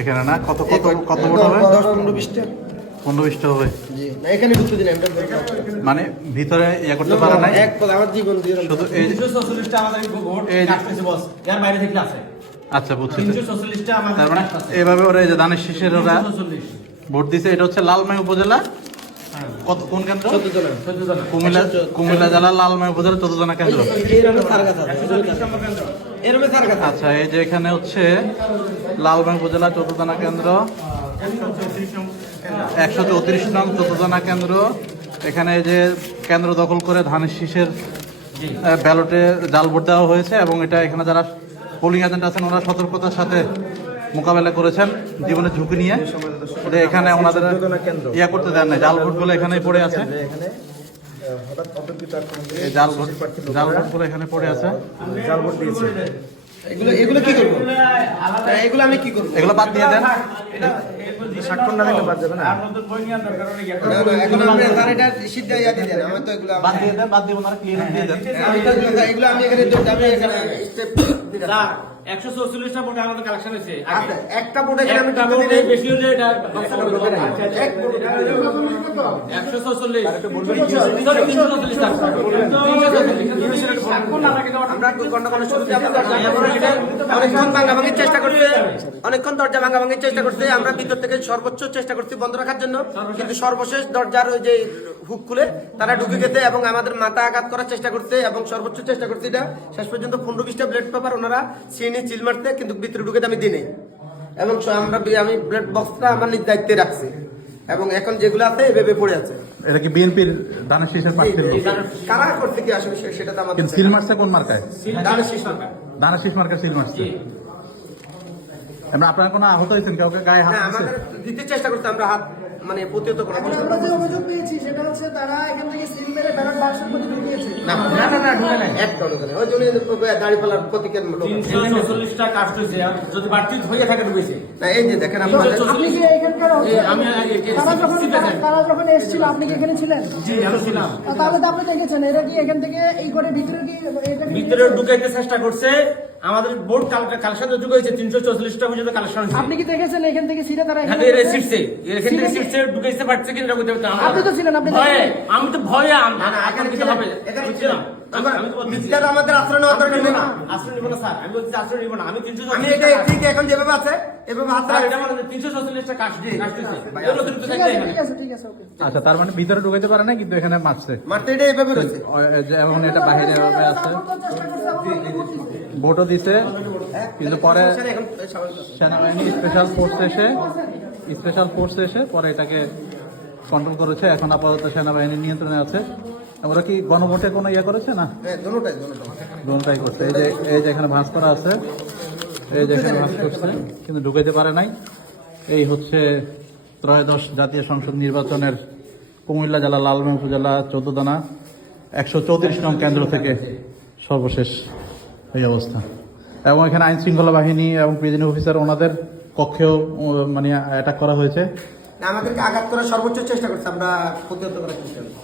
এখানে না কত কত কত ভোট হবে? 15-20টা 15-20টা হবে। জি না এখানে ঢুকতে দিন আমরা মানে ভিতরে ইয়ে করতে পারে নাই এক পদ আমার জীবন দিয়ে শুধু এই 346টা আমাদের ভোট কাটতেছে বস এর বাইরে থেকে আছে আচ্ছা বুঝছি 346টা আমাদের তার মানে এইভাবে ওরা এই যে দানের শীষের ওরা ভোট দিছে। এটা হচ্ছে লালমাই উপজেলা কত কোন কেন্দ্র? 14 জন কুমিল্লা জেলা লালমাই উপজেলা 14 জনা কেন্দ্র। এইরকম সারগাছ আছে এরকম সারগাছ আছে আচ্ছা এই যে এখানে হচ্ছে লালমাই উপজেলা 14 জনা কেন্দ্র 134 নং 14 জনা কেন্দ্র। এখানে এই যে কেন্দ্র দখল করে ধানের শীষের ব্যালটে জাল ভোট দেওয়া হয়েছে এবং এটা এখানে যারা পোলিং এজেন্ট আছেন ওরা সতর্কতার সাথে মোকাবেলা করেছেন জীবনের ঝুঁকি নিয়ে। এখানে ওনাদের ইয়া করতে দেন নাই, জাল ভোট বলে এখানেই পড়ে আছে। এখানে হঠাৎ অতর্কিত এই জাল ভোট বলে এখানে পড়ে আছে। জাল ভোট দিয়েছে এগুলো কি করব এগুলো আমি কি করব এগুলো বাদ দিয়ে দেন। সাক্ষর না দিলে বাদ যাবে না এখন আপনি স্যার এটা সিদ্ধ ইয়া দিয়ে দেন আমার তো এগুলো বাদ দিয়ে দেন, বাদ দিব না, ক্লিয়ার দিয়ে দেন। এগুলো আমি এখানে স্টেপ দিলাম 144টা ভোট আমাদের কালেকশন হয়েছে আচ্ছা একটা ভোট এখানে আমি টাকা দিই বেশি হলে এটা এক ভোট 144 সরি 344 আমরা গন্ডগোলের শুরুতে অনেকক্ষণ ভাঙা ভাঙির চেষ্টা করছে, অনেকক্ষণ দরজা ভাঙা ভাঙির চেষ্টা করছে। আমরা ভিতর থেকে সর্বোচ্চ চেষ্টা করছি বন্ধ রাখার জন্য, কিন্তু সর্বশেষ দরজার ওই যে হুক খুলে তারা ঢুকে গেছে এবং আমাদের মাথা আঘাত করার চেষ্টা করছে এবং সর্বোচ্চ চেষ্টা করছে। এটা শেষ পর্যন্ত 15-20টা ব্লেড পেপার ওনারা সিএনই চিল মারতে, কিন্তু ভিতরে ঢুকে আমি দিই নাই এবং আমি ব্লেড বক্সটা আমার নিজ দায়িত্বে রাখছি এবং এখন যেগুলো আছে এভাবে পড়ে আছে। এটা কি বিএনপির ধানের শীষের প্রার্থী? কারা করতে কি আসলে সেটা তো আমাদের কিন্তু সিল মারছে কোন মার্কায়? দানের শীষ মার্কা। দানের শীষ মার্কায় সিল মারছে। এমন আপনার কোনো আহত হয়েছেন? কাউকে গায়ে হাত হ্যাঁ, দিয়েছে? আমাদের দিতে চেষ্টা করতে আমরা হাত মানে প্রতিহত করা আমরা যে অভিযোগ পেয়েছি সেটা হচ্ছে তারা এখান থেকে সিল মেরে ব্যালট বাক্সের মধ্যে ঢুকিয়েছে। না ঢুকে নাই একটা ঢুকে নাই ওই জন্য দাড়ি পালার প্রতীকের লোক 344টা কাস্ট হয়েছে যদি বাড়তি হয়ে থাকে ঢুকেছে না এই যে দেখেন আপনারা আপনি কি এখানকার আমি তারা যখন এসেছিল আপনি কি এখানে ছিলেন? জি আমি ছিলাম তাহলে তো আপনি দেখেছেন এরা কি এখান থেকে এই করে ভিতরে কি এটা কি ভিতরে ঢুকাইতে চেষ্টা করছে। আমাদের বোর্ড কালেকশন যুগ হয়েছে 344টা পর্যন্ত কালেকশন হয়েছে। আপনি কি দেখেছেন এখান থেকে সিটে তারা হ্যাঁ এর সিটসে এখান থেকে সিটসে ঢুকাইতে পারছে কিনা বলতে পারতাম আপনি তো ছিলেন, আপনি ভয়ে আমি তো ভয়ে না না এখানে দিতে হবে এখানে ছিলাম আমি তো মিথ্যার আমাদের আশ্রয় নেওয়ার দরকার নেই না। আশ্রয় নিব না স্যার, আমি বলছি আশ্রয় নিব না। আমি 344 আমি এটা ঠিক এখন যেভাবে আছে এভাবে হাত স্যার, রাখছি। এটা মানে 344টা কাস্ট কাস্টছে এগুলো তো ঠিক থাকবে আছে এখানে। ঠিক আছে ওকে। আচ্ছা তার মানে ভিতরে ঢুকাইতে পারে না কিন্তু এখানে মারছে। মারতে এটা এভাবে রয়েছে যেমন এটা বাইরে এভাবে আছে, চেষ্টা করছে এবং ভোটও দিছে, কিন্তু পরে এখন স্বাভাবিক আছে। সেনাবাহিনী স্পেশাল ফোর্স এসে পরে এটাকে কন্ট্রোল করেছে। এখন আপাতত সেনাবাহিনীর নিয়ন্ত্রণে আছে। ওরা কি গণভোটে কোনো ইয়ে করেছে না? হ্যাঁ দুটোটাই দোনটাই করছে। এই যে এখানে ভাঁজ করা আছে, এই যে এখানে ভাঁজ করছে কিন্তু ঢুকাইতে পারে নাই। এই হচ্ছে ত্রয়োদশ জাতীয় সংসদ নির্বাচনের কুমিল্লা জেলা লালমাই উপজেলা 14 দানা 134 নং কেন্দ্র থেকে সর্বশেষ এই অবস্থা। এবং এখানে আইন শৃঙ্খলা বাহিনী এবং প্রিজাইডিং অফিসার ওনাদের কক্ষেও মানে অ্যাটাক করা হয়েছে। আমাদেরকে আঘাত করার সর্বোচ্চ চেষ্টা করছে, আমরা প্রতিহত করার চেষ্টা করছি।